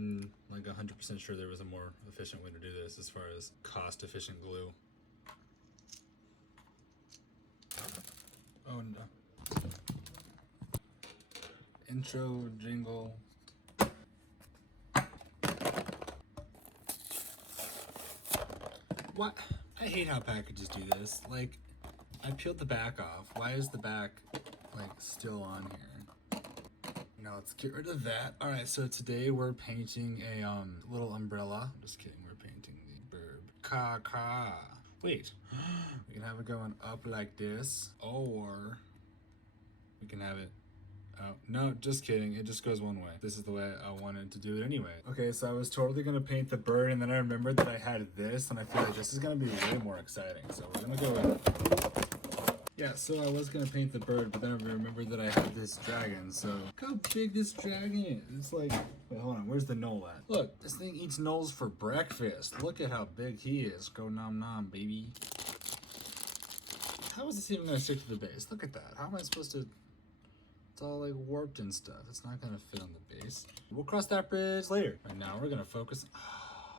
I'm like 100% sure there was a more efficient way to do this as far as cost-efficient glue. Oh no. Intro jingle. What? I hate how packages do this. Like, I peeled the back off. Why is the back, like, still on here? Now let's get rid of that. All right, so today we're painting a little umbrella. I'm just kidding, we're painting the bird. Ka. Wait, we can have it going up like this, or we can have it, oh, no, just kidding. It just goes one way. This is the way I wanted to do it anyway. Okay, so I was totally gonna paint the bird, and then I remembered that I had this, and I feel like this is gonna be way more exciting. So we're gonna go with, yeah, so I was gonna paint the bird, but then I remembered that I had this dragon, so look how big this dragon is. It's like, wait, hold on, where's the knoll at? Look, this thing eats knolls for breakfast. Look at how big he is. Go nom nom, baby. How is this even gonna stick to the base? Look at that. How am I supposed to... It's all like warped and stuff. It's not gonna fit on the base. We'll cross that bridge later. Right now we're gonna focus.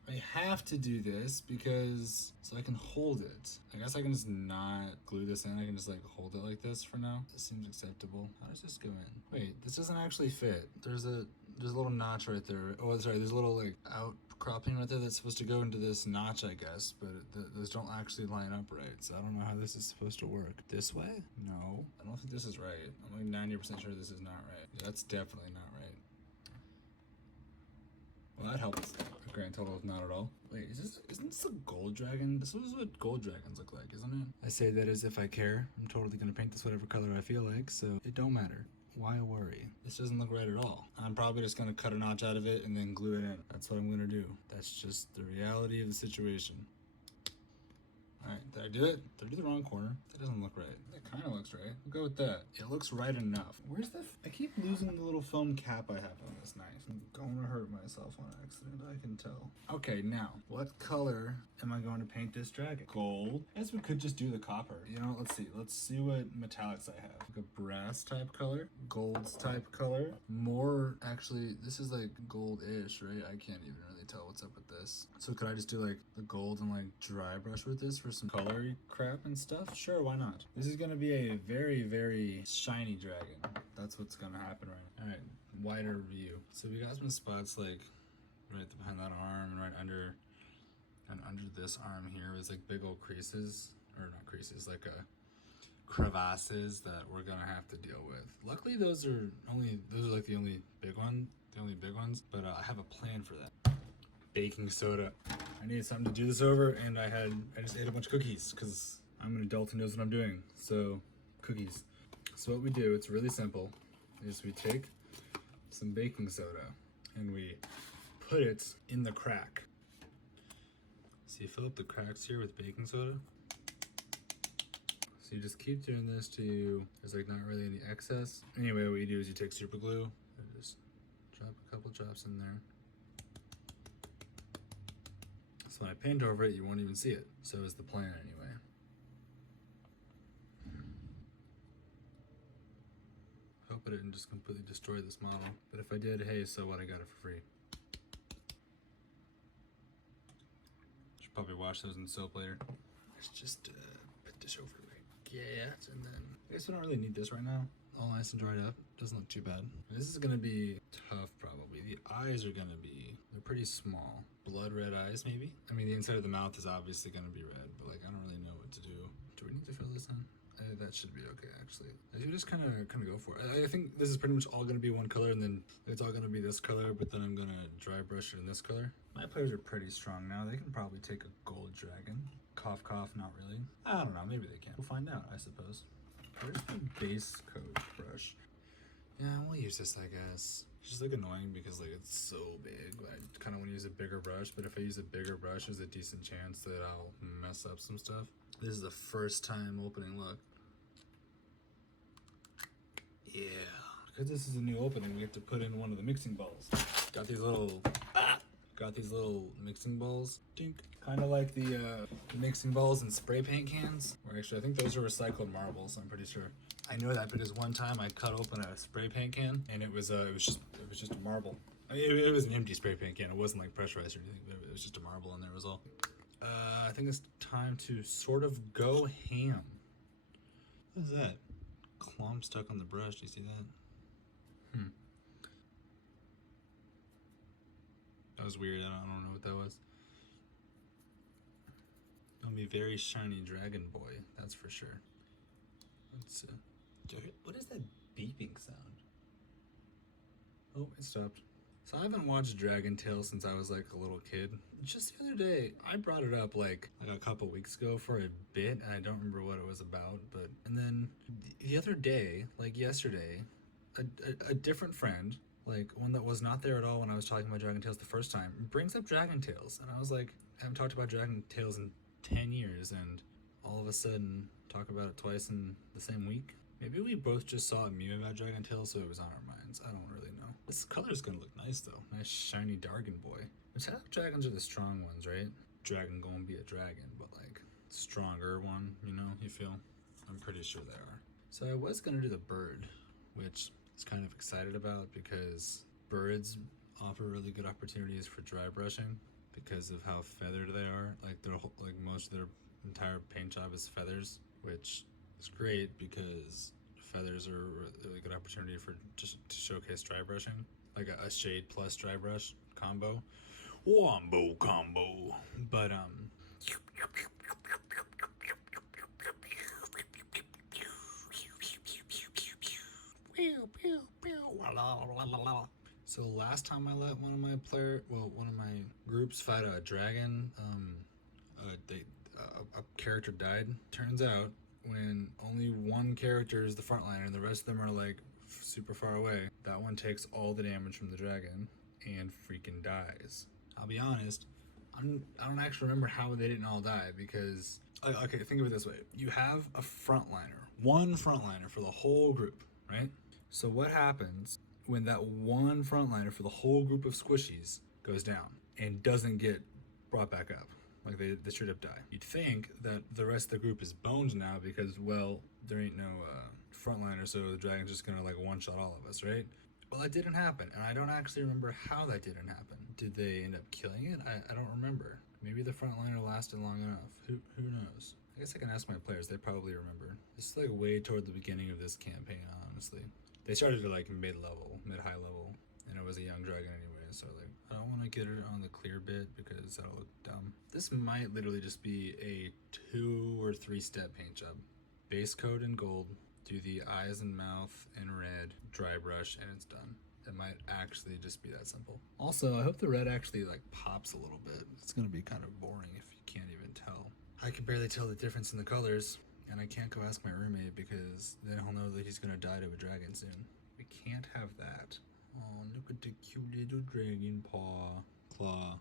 I have to do this because so I can hold it. I guess I can just not glue this in. I can just like hold it like this for now. This seems acceptable. How does this go in? Wait, this doesn't actually fit. There's a little notch right there. Oh, sorry. There's a little like outcropping right there that's supposed to go into this notch, I guess, but those don't actually line up right. So I don't know how this is supposed to work. This way? No, I don't think this is right. I'm like 90% sure this is not right. Yeah, that's definitely not right. Well, that helps. A grand total of not at all. Wait, isn't this a gold dragon? This is what gold dragons look like, isn't it? I say that as if I care. I'm totally gonna paint this whatever color I feel like, so it don't matter. Why worry? This doesn't look right at all. I'm probably just gonna cut a notch out of it and then glue it in. That's what I'm gonna do. That's just the reality of the situation. Alright, did I do it? Did I do the wrong corner? That doesn't look right. That kind of looks right. We'll go with that. It looks right enough. Where's the... I keep losing the little foam cap I have on this knife. I'm gonna hurt myself on accident, I can tell. Okay, now, what color am I going to paint this dragon? Gold. I guess we could just do the copper. You know, let's see. Let's see what metallics I have. Like a brass type color, golds type color. More, actually, this is like gold-ish, right? I can't even really tell what's up with this. So could I just do like the gold and like dry brush with this for some colory crap and stuff? Sure, why not? This is gonna be a very, very shiny dragon. That's what's gonna happen right now. All right, wider view. So we got some spots like right behind that arm and right under this arm here is like big old creases, or not creases, like crevasses that we're gonna have to deal with. Luckily, those are like the only big ones. But I have a plan for that. Baking soda. I needed something to do this over, and I just ate a bunch of cookies because I'm an adult who knows what I'm doing. So, cookies. So what we do, it's really simple, is we take some baking soda and we put it in the crack. So you fill up the cracks here with baking soda. So you just keep doing this till there's like not really any excess. Anyway, what you do is you take super glue and just drop a couple drops in there. So when I paint over it, you won't even see it. So is the plan anyway. Hope I didn't just completely destroy this model. But if I did, hey, so what, I got it for free. Should probably wash those in soap later. Let's just put this over like that, and then I guess we don't really need this right now. All nice and dried up. Doesn't look too bad. This is gonna be tough probably. The eyes are gonna be, they're pretty small. Blood red eyes maybe? I mean, the inside of the mouth is obviously gonna be red, but like I don't really know what to do. Do we need to fill this in? That should be okay actually. I should just kind of go for it. I think this is pretty much all gonna be one color, and then it's all gonna be this color, but then I'm gonna dry brush it in this color. My players are pretty strong now. They can probably take a gold dragon. Cough, cough, not really. I don't know, maybe they can. We'll find out, I suppose. Where's the base coat brush? Yeah, we'll use this, I guess. It's just like annoying because like it's so big. I kind of want to use a bigger brush, but if I use a bigger brush, there's a decent chance that I'll mess up some stuff. This is the first time opening, look. Yeah. Because this is a new opening, we have to put in one of the mixing balls. Got these little mixing balls. Dink. Kind of like the mixing balls and spray paint cans. Or actually, I think those are recycled marbles, I'm pretty sure. I know that because one time I cut open a spray paint can and it was just a marble. I mean, it was an empty spray paint can. It wasn't like pressurized or anything. But it was just a marble in there was all. I think it's time to sort of go ham. What is that? Clump stuck on the brush. Do you see that? That was weird. I don't know what that was. It'll be very shiny dragon boy, that's for sure. Let's what is that beeping sound? Oh, it stopped. So I haven't watched Dragon Tales since I was like a little kid. Just the other day, I brought it up like a couple weeks ago for a bit, and I don't remember what it was about, but and then the other day, like yesterday, a different friend, like one that was not there at all when I was talking about Dragon Tales the first time, brings up Dragon Tales, and I was like, I haven't talked about Dragon Tales in 10 years, and all of a sudden talk about it twice in the same week. Maybe we both just saw a meme about Dragon Tales, so it was on our minds. I don't really know. This color's gonna look nice though. Nice shiny Dragon boy. Which I think dragons are the strong ones, right? Dragon gonna be a dragon, but like stronger one, you know, you feel? I'm pretty sure they are. So I was gonna do the bird, which I was kind of excited about because birds offer really good opportunities for dry brushing because of how feathered they are. Like their whole, like most of their entire paint job is feathers, which is great because feathers are a really good opportunity for just to showcase dry brushing, like a shade plus dry brush combo, wombo combo. But so last time I let one of my groups fight a dragon, a character died. Turns out when only one character is the frontliner and the rest of them are like super far away, that one takes all the damage from the dragon and freaking dies. I'll be honest, I don't actually remember how they didn't all die because, okay, think of it this way. You have a frontliner, one frontliner for the whole group, right? So what happens when that one frontliner for the whole group of squishies goes down and doesn't get brought back up? Like they straight up die. You'd think that the rest of the group is boned now because, well, there ain't no frontliner, so the dragon's just gonna like one-shot all of us, right? Well, that didn't happen, and I don't actually remember how that didn't happen. Did they end up killing it? I don't remember. Maybe the frontliner lasted long enough. Who knows? I guess I can ask my players. They probably remember. This is like way toward the beginning of this campaign, honestly. They started at like mid-high level, and it was a young dragon anyway, so like I don't want to get it on the clear bit because that'll look dumb. This might literally just be a 2 or 3 step paint job. Base coat in gold, do the eyes and mouth in red, dry brush, and it's done. It might actually just be that simple. Also, I hope the red actually like pops a little bit. It's gonna be kind of boring if you can't even tell. I can barely tell the difference in the colors, and I can't go ask my roommate because then he'll know that he's gonna die to a dragon soon. We can't have that. Oh, look at the cute little dragon paw. Paw?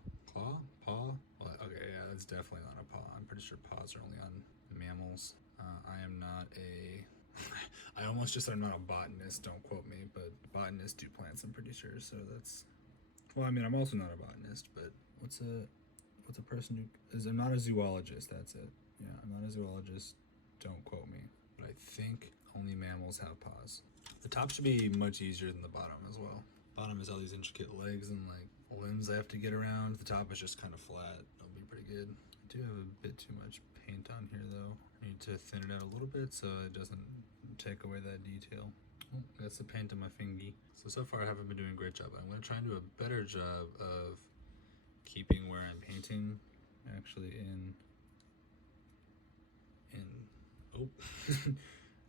Well, okay, yeah, that's definitely not a paw. I'm pretty sure paws are only on mammals. I am not a... I almost just said I'm not a botanist, don't quote me, but botanists do plants, I'm pretty sure, so that's... Well, I mean, I'm also not a botanist, but what's a person who is... I'm not a zoologist, that's it. Yeah, I'm not a zoologist, don't quote me. But I think only mammals have paws. The top should be much easier than the bottom as well. Bottom is all these intricate legs and like limbs I have to get around. The top is just kind of flat. That'll be pretty good. I do have a bit too much paint on here though. I need to thin it out a little bit so it doesn't take away that detail. Oh, that's the paint on my fingy. So far I haven't been doing a great job. I'm gonna try and do a better job of keeping where I'm painting actually in oh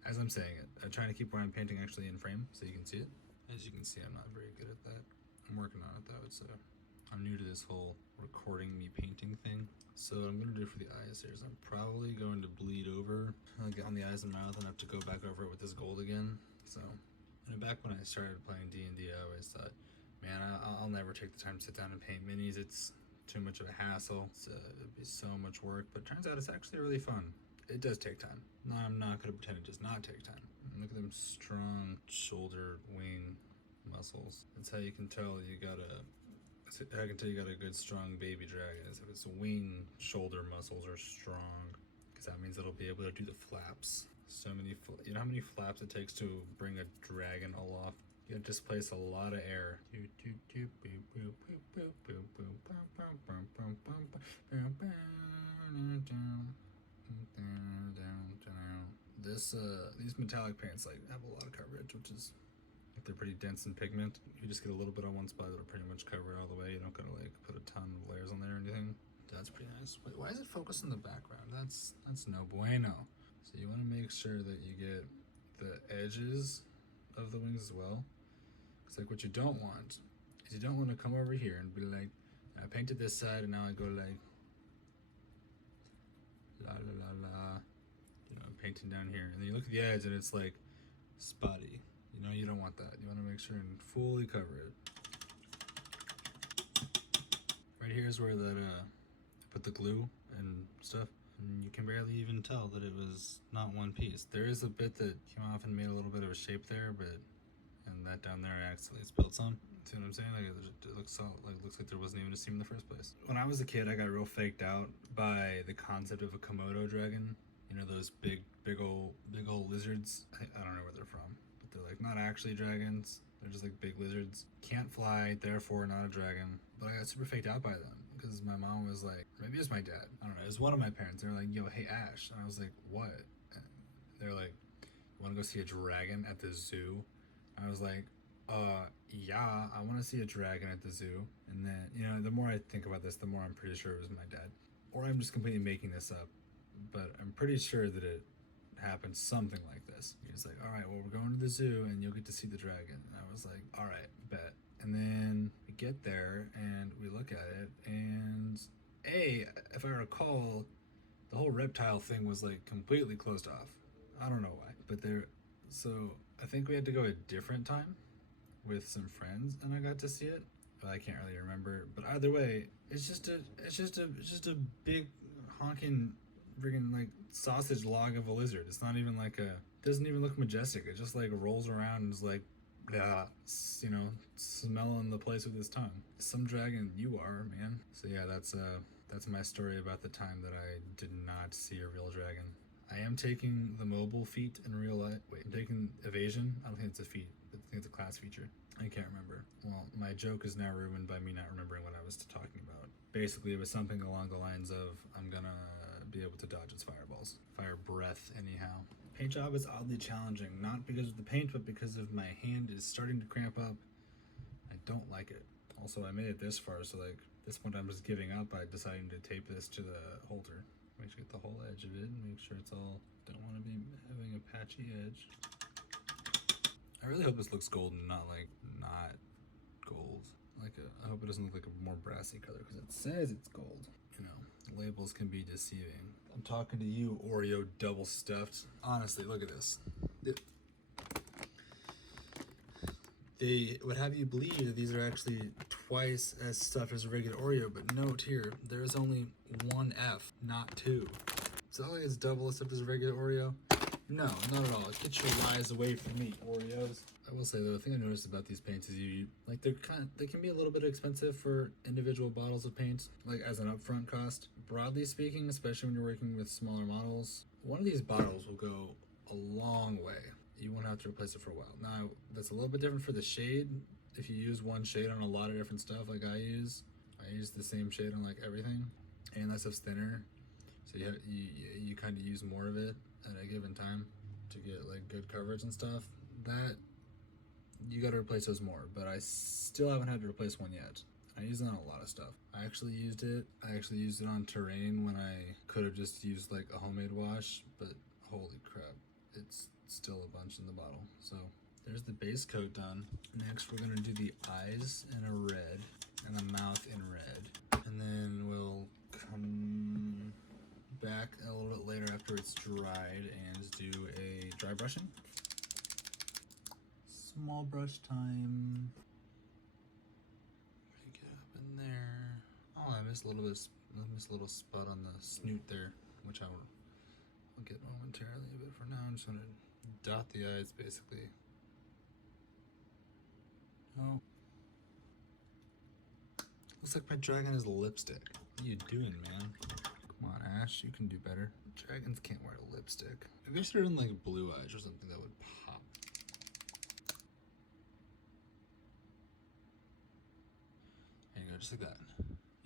as I'm saying it, I'm trying to keep where I'm painting actually in frame so you can see it. As you can see, I'm not very good at that. I'm working on it though, so I'm new to this whole recording me painting thing. So what I'm gonna do for the eyes here is I'm probably going to bleed over on the eyes and mouth and have to go back over it with this gold again. So, back when I started playing D&D, I always thought, man, I'll never take the time to sit down and paint minis. It's too much of a hassle. It'd be so much work, but it turns out it's actually really fun. It does take time. No, I'm not gonna pretend it does not take time. Look at them strong shoulder, wing muscles. That's how you can tell you got a good strong baby dragon is if its wing shoulder muscles are strong, because that means it'll be able to do the flaps. So many, you know how many flaps it takes to bring a dragon aloft You gotta displace a lot of air. These metallic paints like have a lot of coverage, which is, if they're pretty dense in pigment, you just get a little bit on one spot that'll pretty much cover it all the way. You don't gotta like put a ton of layers on there or anything. That's pretty nice. Wait, why is it focused in the background? That's no bueno. So you want to make sure that you get the edges of the wings as well. It's like what you don't want is you don't want to come over here and be like, I painted this side and now I go like la la la la, you know, painting down here, and then you look at the edge and it's like spotty. You know, you don't want that. You want to make sure and fully cover it. Right here is where that put the glue and stuff, and you can barely even tell that it was not one piece. There is a bit that came off and made a little bit of a shape there, but and that down there I accidentally spilled some. See what I'm saying? Like it looks like there wasn't even a seam in the first place. When I was a kid, I got real faked out by the concept of a Komodo dragon. You know, those big old lizards. I don't know where they're from, but they're like not actually dragons. They're just like big lizards. Can't fly, therefore not a dragon. But I got super faked out by them because my mom was like, maybe it's my dad. I don't know. It was one of my parents. They were like, yo, hey Ash. And I was like, what? And they're like, you want to go see a dragon at the zoo? I was like, yeah, I want to see a dragon at the zoo. And then, you know, the more I think about this, the more I'm pretty sure it was my dad. Or I'm just completely making this up. But I'm pretty sure that it happened something like this. He was like, all right, well, we're going to the zoo and you'll get to see the dragon. And I was like, all right, bet. And then we get there and we look at it, and if I recall, the whole reptile thing was like completely closed off. I don't know why, but so I think we had to go a different time with some friends and I got to see it. But I can't really remember. But either way, it's just a big honking friggin' like sausage log of a lizard. It's not even like doesn't even look majestic. It just like rolls around and is like, yeah, you know, smelling the place with his tongue. Some dragon you are, man. So yeah, that's my story about the time that I did not see a real dragon. I am taking the mobile feat in real life. Wait, I'm taking evasion. I don't think it's a feat. I think it's a class feature. I can't remember. Well, my joke is now ruined by me not remembering what I was talking about. Basically, it was something along the lines of, I'm gonna be able to dodge its fireballs. Fire breath, anyhow. Paint job is oddly challenging, not because of the paint, but because of my hand is starting to cramp up. I don't like it. Also, I made it this far, so like, this point I'm just giving up by deciding to tape this to the holder. Make sure you get the whole edge of it, and make sure it's all, don't want to be having a patchy edge. I really hope this looks gold and not like, not gold. I hope it doesn't look like a more brassy color, because it says it's gold. You know, labels can be deceiving. I'm talking to you, Oreo double stuffed. Honestly, look at this. They would have you believe that these are actually twice as stuffed as a regular Oreo, but note here, there's only one F, not two. So like it's double as stuffed as a regular Oreo? No, not at all. Get your lies away from me, Oreos. I will say though, the thing I noticed about these paints is they can be a little bit expensive for individual bottles of paint, like as an upfront cost. Broadly speaking, especially when you're working with smaller models, one of these bottles will go a long way. You won't have to replace it for a while. Now, that's a little bit different for the shade. If you use one shade on a lot of different stuff like I use the same shade on like everything, and that stuff's thinner. So you kind of use more of it at a given time to get like good coverage and stuff. That you got to replace those more, but I still haven't had to replace one yet. I use it on a lot of stuff. I actually used it on terrain when I could have just used like a homemade wash, but holy crap, it's still a bunch in the bottle. So there's the base coat done. Next we're gonna do the eyes in a red and the mouth in red, and then we'll come back a little bit later after it's dried and do a dry brushing. Small brush time. Get up in there. Oh, I missed a little spot on the snoot there, which I'll get momentarily. But for now, I'm just gonna dot the eyes basically. Oh, looks like my dragon is lipstick. What are you doing, man? Come on, Ash, you can do better. Dragons can't wear lipstick. Maybe I should have done like blue eyes or something that would pop. Just like that.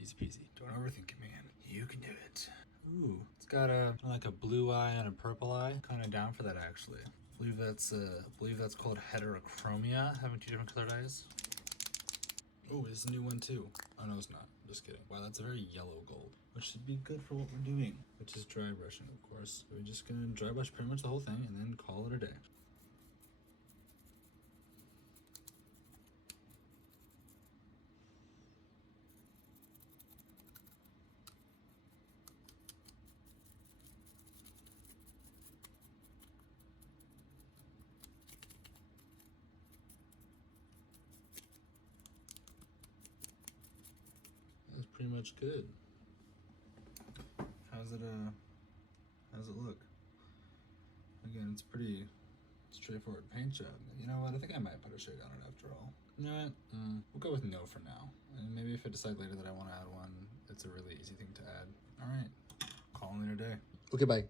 Easy peasy. Don't overthink it, man. You can do it. Ooh, it's got a like a blue eye and a purple eye. Kind of down for that actually. I believe that's called heterochromia, having two different colored eyes. Oh, it's a new one too. Oh no, it's not. Just kidding. Wow, that's a very yellow gold, which should be good for what we're doing, which is dry brushing, of course. So we're just gonna dry brush pretty much the whole thing and then call it a day. That's pretty much good. How's it look? Again, it's pretty straightforward paint job. You know what? I think I might put a shade on it after all. You know what? We'll go with no for now. And maybe if I decide later that I want to add one, it's a really easy thing to add. All right, calling it a day. Okay, bye.